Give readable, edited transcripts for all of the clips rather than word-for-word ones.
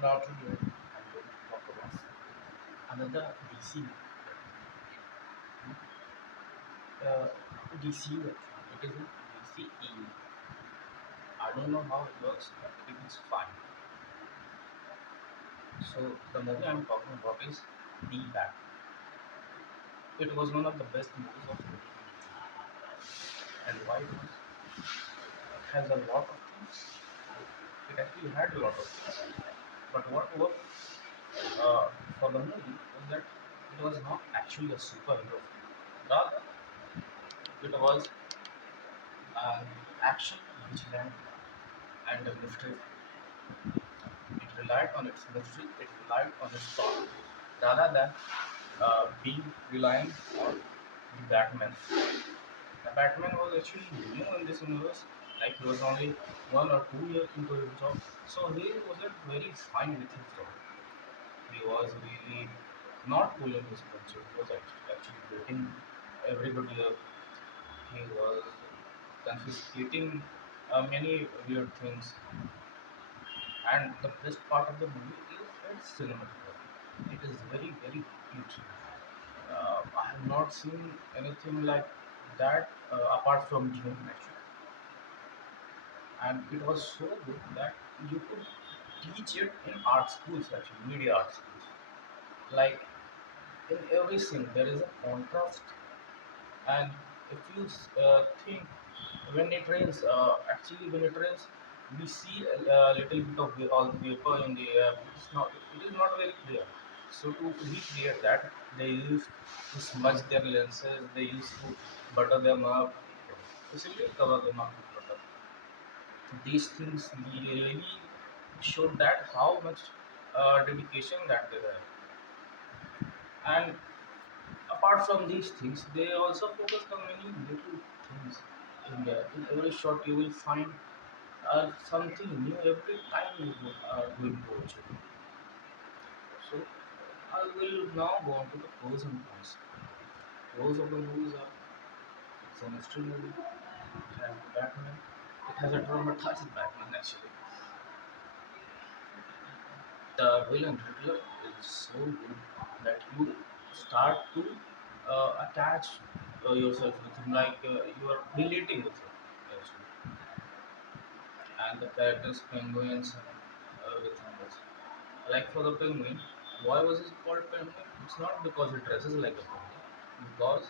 Not today. I'm going to talk about another DC. Uh, DCU actually. It is in DCEU. I don't know how it works, but it is fine. So the movie I'm talking about is The Bat. It was one of the best movies of 2022. And why it was? It has a lot of things. It actually had a lot of things. But what worked uh, for the movie was that it was not actually a superhero film. Rather, it was an action vigilante and a mystery. It relied on its mystery, it relied on its power, rather than being relying on the Batman. The Batman was actually new in this universe, like he was only 1 or 2 years into his job, so he wasn't very fine with his job. He was really not pulling his punches, he was actually beating everybody up. He was confiscating many weird things. And the best part of the movie is its cinematography. It is very, very beautiful. I have not seen anything like that apart from Dune, actually. And it was so good that you could teach it in art schools, actually, media art schools. Like in every scene, there is a contrast. And if you think when it rains, actually when it rains, we see a little bit of all vapor in the air. It is not very clear. So to recreate that, they used to smudge their lenses. They used to butter them up, basically cover them up with butter. These things really showed that how much dedication that they have. And apart from these things, they also focused on many little things in there. In every shot, you will find something new every time you are going to watch it. So, I will now go on to the pros and cons. Pros of the movies are it's a mystery movie, it has Batman, it has a traumatized Batman actually. The villain Riddler is so good that you start to attach yourself with him, like you are relating with him actually. And the characters penguins and everything else. Like for the penguin, why was he called penguin? It's not because he dresses like a penguin, because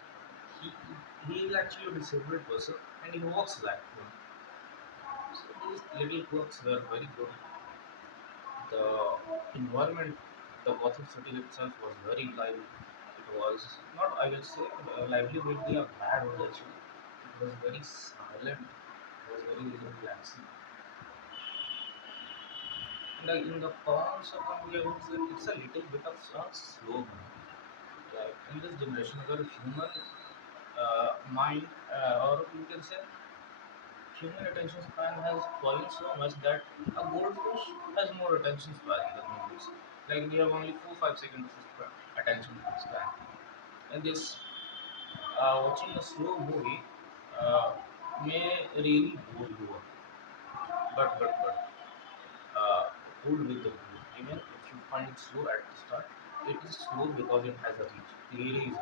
he he is actually a disabled person and he walks like one. So these little quirks were very good. The environment, the Gotham city itself was very lively. It was not, I will say, lively will be a bad word actually. It was very silent. It was very relaxing. And in the cons of the movie, I would say it's a little bit of a slow burn. Like in this generation, where human mind, or you can say human attention span has fallen so much that a goldfish has more attention span than humans. Like we have only 4-5 seconds of attention span. And this watching a slow movie may really bore you up. But hold with the movie. Even if you find it slow at the start, it is slow because it has a reach. Really is.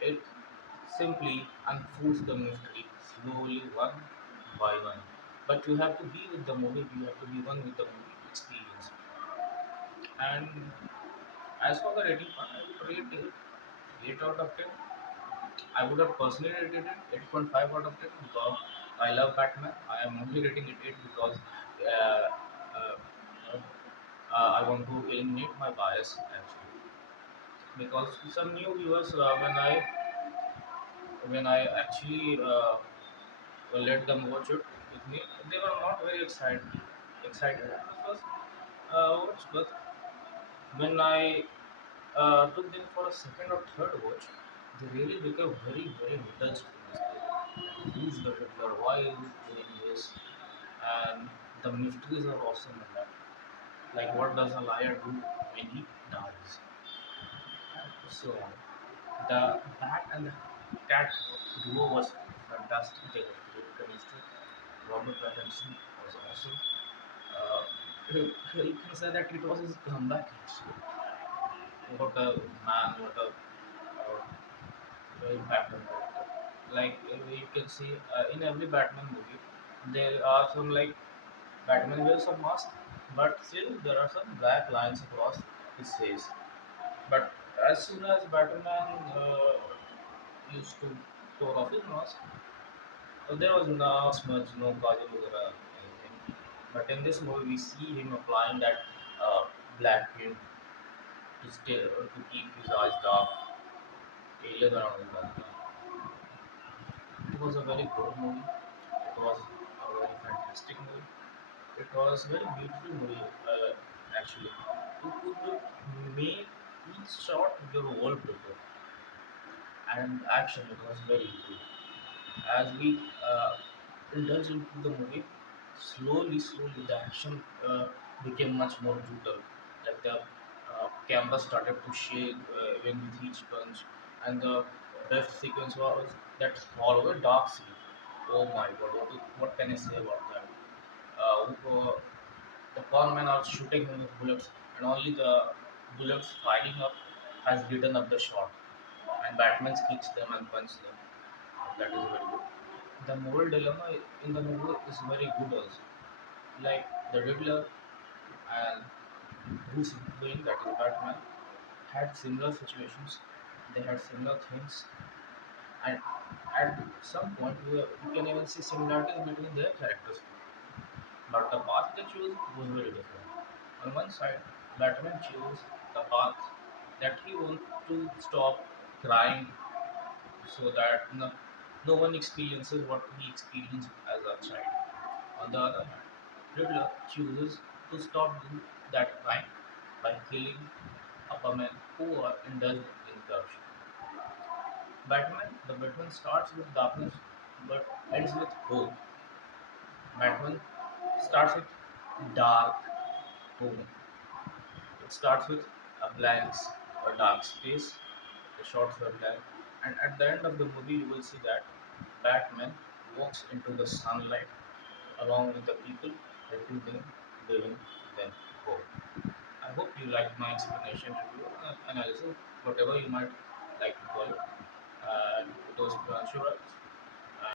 It simply unfolds the mystery slowly, one by one. But you have to be with the movie, you have to be one with the movie experience. And as for the rating part, I would rate it 8 out of 10. I would have personally rated it 8.5 out of 10 because I love Batman. I am only rating it 8 because uh, uh, uh, I want to eliminate my bias actually. Because some new viewers, when I actually let them watch it with me. They were not very excited at the first watch, but when I took them for a second or third watch, they really became very, very interested in this. Like, who's the Hitler? Why is he doing this? And the mysteries are awesome in that. Like, what does a liar do when he dies? And so on. The bat and the cat duo was fantastic. They had great chemistry. Robert Pattinson was awesome. Uh, You can say that it was his comeback actually. What a man, what a Batman character. Like you can see in every Batman movie, there are some like Batman wears a mask, but still there are some black lines across his face. But as soon as Batman used to tore off his mask, there was no smudge, no kajal, वगैरह, anything. But in this movie, we see him applying that black paint to stay to keep his eyes dark, areas around his eyes. It was a very good movie. It was a very fantastic movie. It was a very beautiful movie, actually. You could make each shot your wallpaper, and action. It was very good. As we indulged into the movie, slowly the action became much more brutal. Like the camera started to shake even with each punch, and the best sequence was that Holloway dark scene. Oh my god, what can I say about that? The conmen are shooting him with bullets, and only the bullets firing up has beaten up the shot, and Batman kicks them and punches them. That is very good. The moral dilemma in the movie is very good also. Like the Riddler and Bruce Wayne, that is Batman, had similar situations. They had similar things, and at some point you can even see similarities between their characters. But the path they chose was very different. On one side, Batman chose the path that he wanted to stop crying so that no one experiences what he experienced as a child. On the other hand, Riddler chooses to stop that crime by killing Aquaman who are indulged in corruption. The Batman starts with darkness but ends with hope. Batman starts with dark tone. It starts with a a dark space. The shots were blank, and at the end of the movie, you will see that Batman walks into the sunlight along with the people, helping them, giving them hope. I hope you liked my explanation, review, analysis, whatever you might like to call it. It was sure.